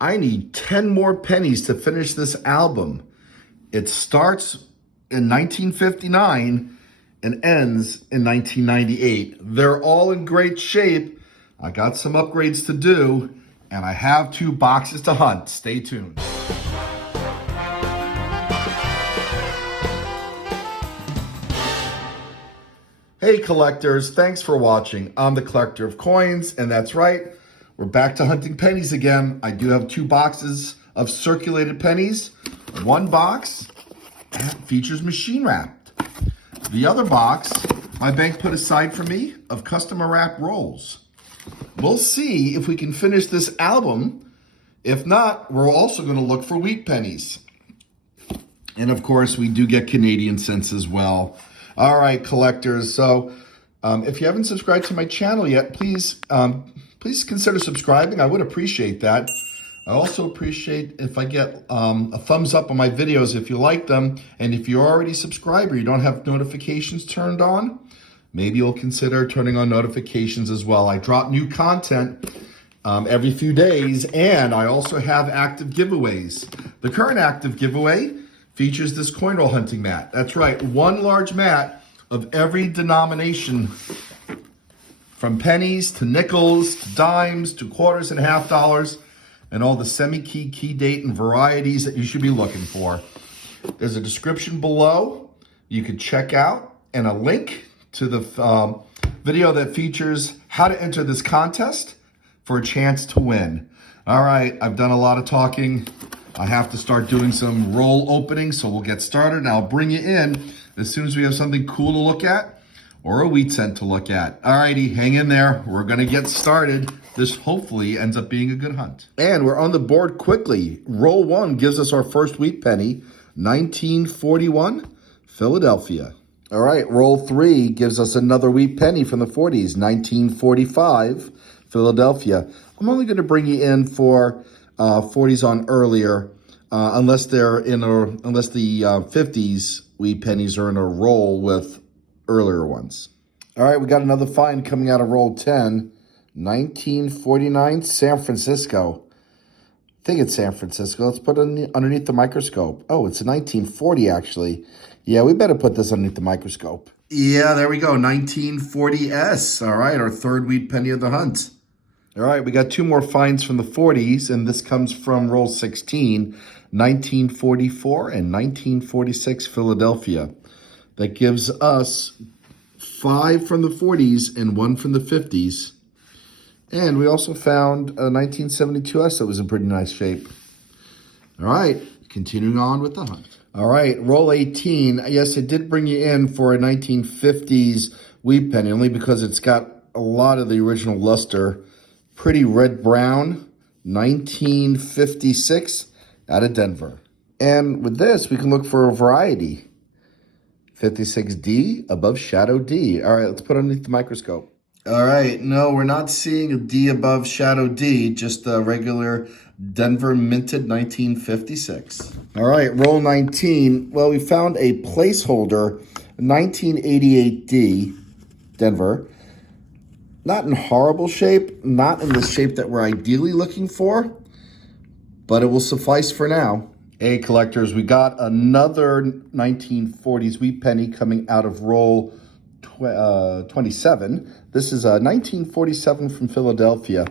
I need 10 more pennies to finish this album. It starts in 1959 and ends in 1998. They're all in great shape. I got some upgrades to do, and I have 2 boxes to hunt. Stay tuned. Hey collectors, thanks for watching. I'm the collector of coins, and that's right, we're back to hunting pennies again. I do have 2 boxes of circulated pennies. One box features machine wrapped. The other box, my bank put aside for me, of customer wrap rolls. We'll see if we can finish this album. If not, we're also going to look for wheat pennies. And of course, we do get Canadian cents as well. All right, collectors. So if you haven't subscribed to my channel yet, please consider subscribing. I would appreciate that. I also appreciate if I get a thumbs up on my videos if you like them. And if you're already a subscriber, you don't have notifications turned on, maybe you'll consider turning on notifications as well. I drop new content every few days, and I also have active giveaways. The current active giveaway features this coin roll hunting mat. That's right, 1 large mat of every denomination, from pennies to nickels to dimes to quarters and half dollars, and all the semi-key, key date, and varieties that you should be looking for. There's a description below you can check out, and a link to the video that features how to enter this contest for a chance to win. All right, I've done a lot of talking. I have to start doing some roll openings, so we'll get started, and I'll bring you in as soon as we have something cool to look at or a wheat cent to look at. All righty, hang in there. We're gonna get started. This hopefully ends up being a good hunt. And we're on the board quickly. Roll 1 gives us our first wheat penny, 1941, Philadelphia. All right, roll 3 gives us another wheat penny from the 40s, 1945, Philadelphia. I'm only gonna bring you in for 40s on earlier, unless the 50s wheat pennies are in a roll with earlier ones. All right, we got another find coming out of roll 10, 1949, San Francisco. I think it's San Francisco. Let's put it underneath the microscope. Oh, it's a 1940 actually. Yeah, we better put this underneath the microscope. Yeah, there we go, 1940S. All right, our 3rd wheat penny of the hunt. All right, we got 2 more finds from the 40s, and this comes from roll 16, 1944 and 1946, Philadelphia. That gives us 5 from the 40s and 1 from the 50s. And we also found a 1972S that was in pretty nice shape. All right, continuing on with the hunt. All right, roll 18. Yes, it did bring you in for a 1950s wheat penny, only because it's got a lot of the original luster. Pretty red-brown, 1956, out of Denver. And with this, we can look for a variety. 56D above shadow D. All right, let's put it underneath the microscope. All right, no, we're not seeing a D above shadow D, just a regular Denver minted 1956. All right, roll 19. Well, we found a placeholder, 1988D, Denver. Not in horrible shape, not in the shape that we're ideally looking for, but it will suffice for now. Hey collectors, we got another 1940s wheat penny coming out of roll 27. This is a 1947 from Philadelphia.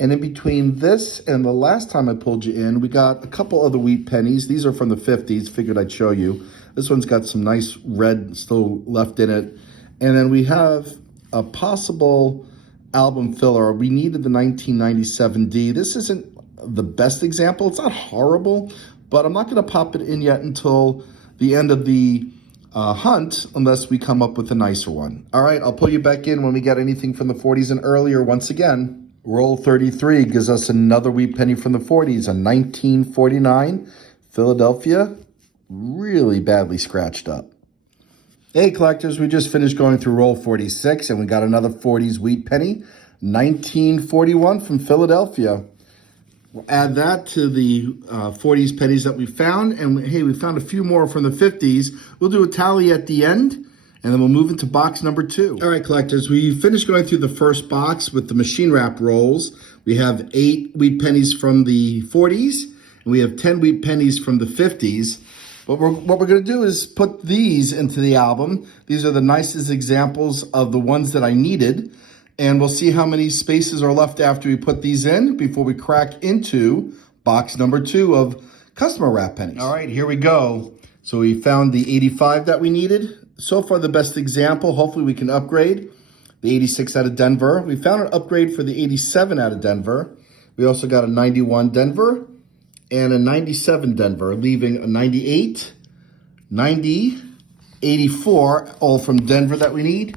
And in between this and the last time I pulled you in, we got a couple other wheat pennies. These are from the 50s, figured I'd show you. This one's got some nice red still left in it. And then we have a possible album filler. We needed the 1997D. This isn't the best example. It's not horrible, but I'm not going to pop it in yet until the end of the hunt, unless we come up with a nicer one. All right, I'll pull you back in when we get anything from the 40s and earlier once again. Roll 33 gives us another wheat penny from the 40s, a 1949 Philadelphia, really badly scratched up. Hey collectors, we just finished going through roll 46 and we got another 40s wheat penny, 1941 from Philadelphia. We'll add that to the 40s pennies that we found, and hey, we found a few more from the 50s. We'll do a tally at the end, And then we'll move into box number 2. All right, collectors, we finished going through the first box with the machine wrap rolls. We have 8 wheat pennies from the 40s, and we have 10 wheat pennies from the 50s. What we're going to do is put these into the album. These are the nicest examples of the ones that I needed. And we'll see how many spaces are left after we put these in before we crack into box number 2 of customer wrap pennies. All right, here we go. So we found the 85 that we needed. So far, the best example. Hopefully we can upgrade. The 86 out of Denver. We found an upgrade for the 87 out of Denver. We also got a 91 Denver and a 97 Denver, leaving a 98, 90, 84, all from Denver that we need,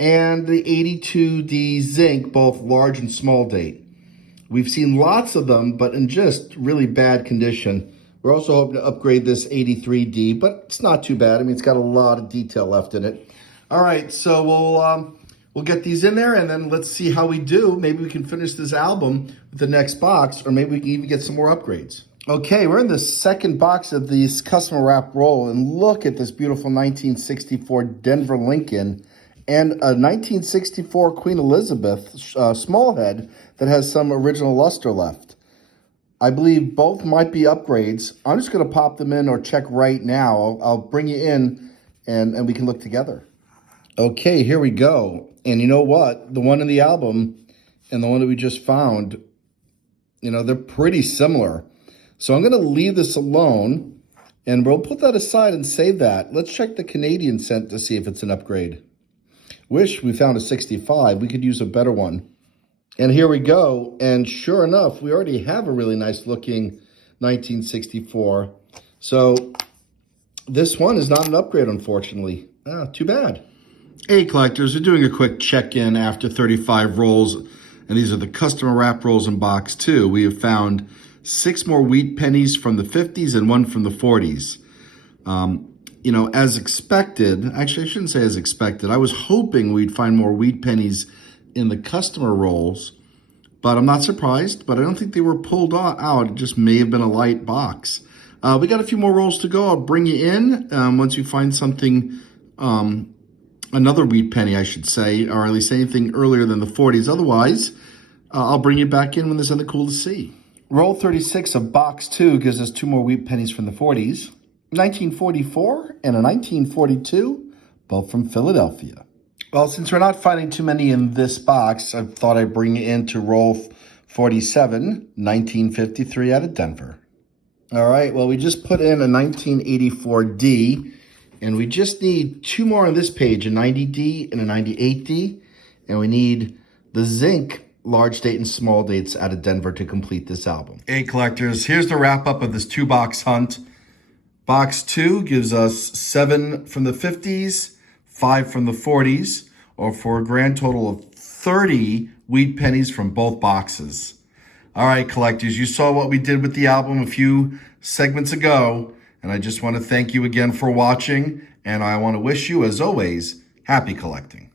and the 82D zinc, both large and small date. We've seen lots of them, but in just really bad condition. We're also hoping to upgrade this 83D, but it's not too bad. I mean, it's got a lot of detail left in it. All right, so we'll get these in there, and then let's see how we do. Maybe we can finish this album with the next box, or maybe we can even get some more upgrades. Okay, we're in the second box of this customer wrap roll, and look at this beautiful 1964 Denver Lincoln and a 1964 Queen Elizabeth small head that has some original luster left. I believe both might be upgrades. I'm just going to pop them in or check right now. I'll bring you in, and we can look together. Okay, here we go. And you know what? The one in the album and the one that we just found, you know, they're pretty similar. So I'm going to leave this alone, and we'll put that aside and save that. Let's check the Canadian cent to see if it's an upgrade. Wish we found a 65. We could use a better one. And here we go. And sure enough, we already have a really nice looking 1964. So this one is not an upgrade, unfortunately. Too bad. Hey, collectors, we're doing a quick check-in after 35 rolls, and these are the customer wrap rolls in box 2. We have found 6 more wheat pennies from the 50s and 1 from the 40s. You know, as expected, actually I shouldn't say as expected, I was hoping we'd find more wheat pennies in the customer rolls, but I'm not surprised, but I don't think they were pulled out. It just may have been a light box. We got a few more rolls to go. I'll bring you in once you find something, another wheat penny, I should say, or at least anything earlier than the 40s. Otherwise, I'll bring you back in when there's something cool to see. Roll 36 of box 2 gives us 2 more wheat pennies from the 40s, 1944 and a 1942, both from Philadelphia. Well, since we're not finding too many in this box, I thought I'd bring you in to roll 47, 1953 out of Denver. All right, well, we just put in a 1984D, and we just need 2 more on this page, a 90D and a 98D, and we need the zinc large date and small dates out of Denver to complete this album. Hey, collectors, here's the wrap up of this 2-box hunt. Box 2 gives us 7 from the 50s, 5 from the 40s, or for a grand total of 30 wheat pennies from both boxes. All right, collectors, you saw what we did with the album a few segments ago, and I just want to thank you again for watching, and I want to wish you, as always, happy collecting.